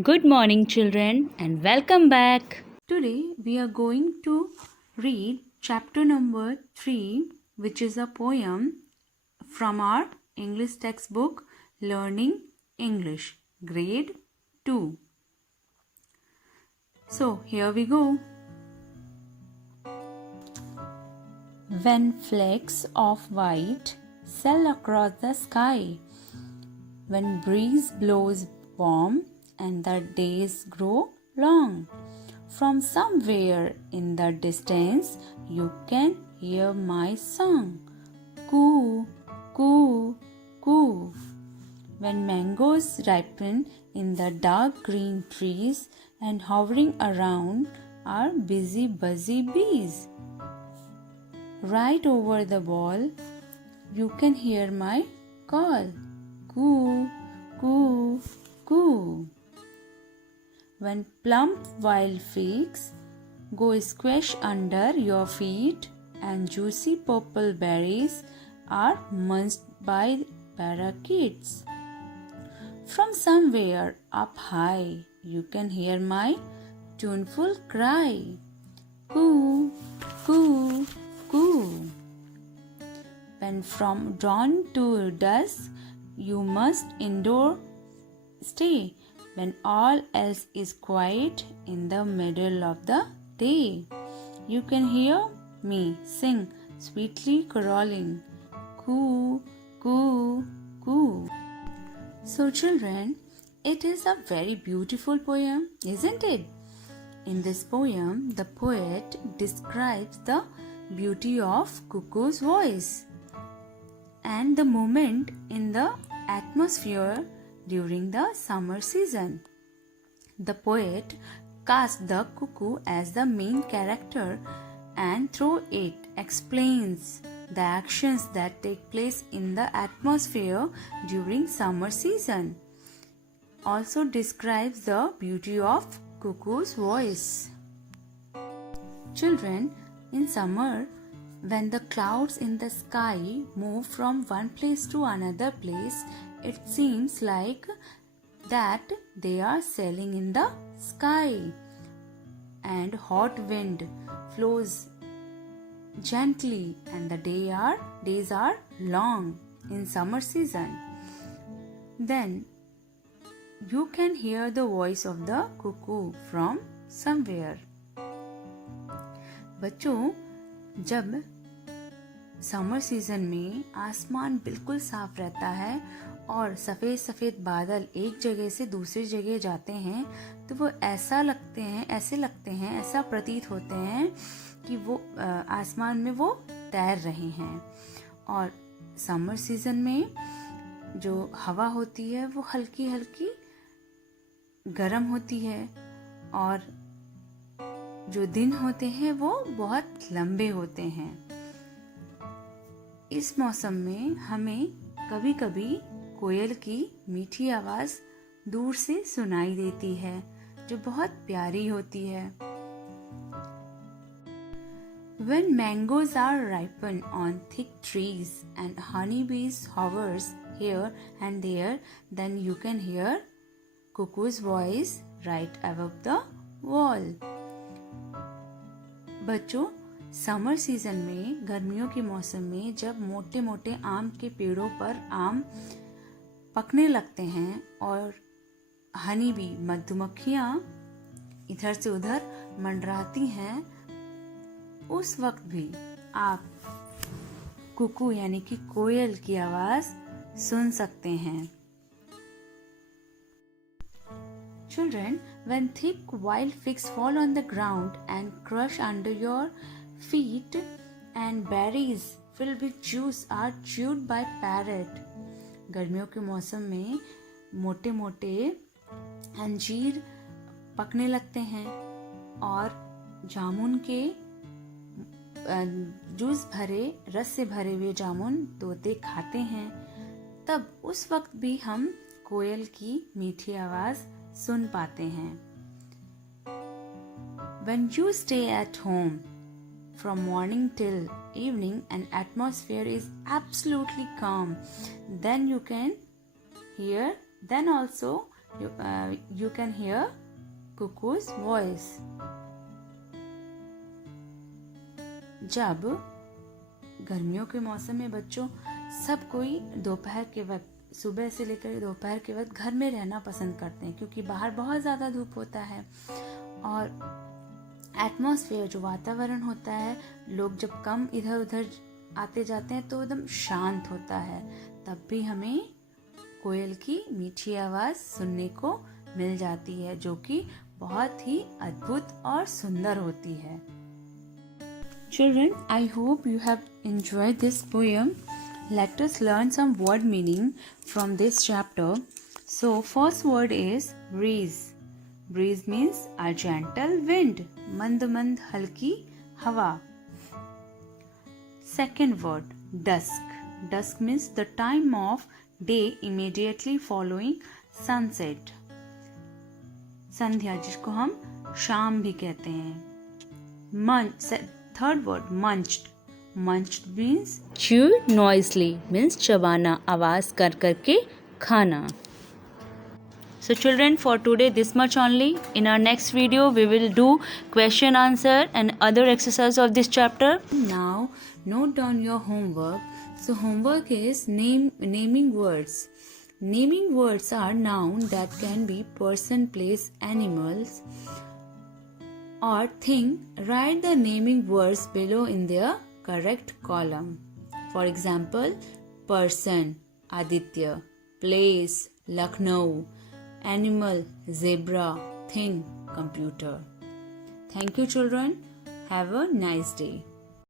Good morning, children, and welcome back. Today we are going to read chapter number 3, which is a poem from our English textbook Learning English, grade 2. So, here we go. When flakes of white sail across the sky, when breeze blows warm and the days grow long, from somewhere in the distance you can hear my song. Coo, coo, coo. When mangoes ripen in the dark green trees and hovering around are busy buzzy bees. Right over the wall you can hear my call. Coo, coo, coo. When plump wild figs go squish under your feet and juicy purple berries are munched by parakeets. From somewhere up high you can hear my tuneful cry. Coo, coo, coo. When from dawn to dusk you must indoor stay, when all else is quiet in the middle of the day. You can hear me sing sweetly caroling. Coo, coo, coo. So children, it is a very beautiful poem, isn't it? In this poem, the poet describes the beauty of cuckoo's voice and the movement in the atmosphere during the summer season. The poet casts the cuckoo as the main character and through it explains the actions that take place in the atmosphere during summer season. Also describes the beauty of cuckoo's voice. Children, in summer, when the clouds in the sky move from one place to another place, it seems like that they are sailing in the sky, and hot wind flows gently and the days are long in summer season. Then you can hear the voice of the cuckoo from somewhere. बच्चों, जब summer season में आसमान बिल्कुल साफ रहता है और सफ़ेद सफ़ेद बादल एक जगह से दूसरी जगह जाते हैं तो वो ऐसे लगते हैं, ऐसा प्रतीत होते हैं कि वो आसमान में वो तैर रहे हैं। और समर सीजन में जो हवा होती है वो हल्की हल्की गर्म होती है और जो दिन होते हैं वो बहुत लंबे होते हैं। इस मौसम में हमें कभी-कभी कोयल की मीठी आवाज दूर से सुनाई देती है जो बहुत प्यारी होती है। When mangoes are ripened on thick trees and honeybees hovers here and there, then you can hear cuckoo's voice right above the wall. बच्चों, समर सीजन में गर्मियों के मौसम में जब मोटे मोटे आम के पेड़ों पर आम पकने लगते हैं और हनी बी मधुमक्खियाँ इधर से उधर मंडराती हैं, उस वक्त भी आप कुकू यानी कि कोयल की आवाज सुन सकते हैं। Children, when thick wild figs fall on the ground and crush under your feet and berries filled with juice are chewed by parrot. गर्मियों के मौसम में मोटे मोटे अंजीर पकने लगते हैं और जामुन के जूस भरे रस से भरे हुए जामुन तोते खाते हैं। तब उस वक्त भी हम कोयल की मीठी आवाज सुन पाते हैं। When you stay at home from morning till evening and atmosphere is absolutely calm, then also you can hear cuckoo's voice. जब गर्मियों के मौसम में बच्चों सब कोई दोपहर के वक्त, सुबह से लेकर दोपहर के वक्त घर में रहना पसंद करते हैं, क्योंकि बाहर बहुत ज़्यादा धूप होता है और एटमॉस्फेयर, जो वातावरण होता है, लोग जब कम इधर उधर आते जाते हैं तो एकदम शांत होता है। तब भी हमें कोयल की मीठी आवाज़ सुनने को मिल जाती है, जो कि बहुत ही अद्भुत और सुंदर होती है। Children, I hope you have enjoyed this poem. Let us learn some word meaning from this chapter. So, first word is breeze. Breeze means a gentle wind. मंद मंद हल्की हवा. Second word, dusk. Dusk means the time of day immediately following sunset. संध्या, जिसको हम शाम भी कहते हैं. Third word, munched. Munched means chew noisily, means चबाना, आवाज कर करके खाना. So children, for today this much only. In our next video we will do question answer and other exercise of this chapter. Now note down your homework. So homework is naming words. Naming words are noun that can be person, place, animals or thing. Write the naming words below in their correct column. For example, person, Aditya; place, Lucknow; animal, zebra; thing, computer. Thank you children. Have a nice day.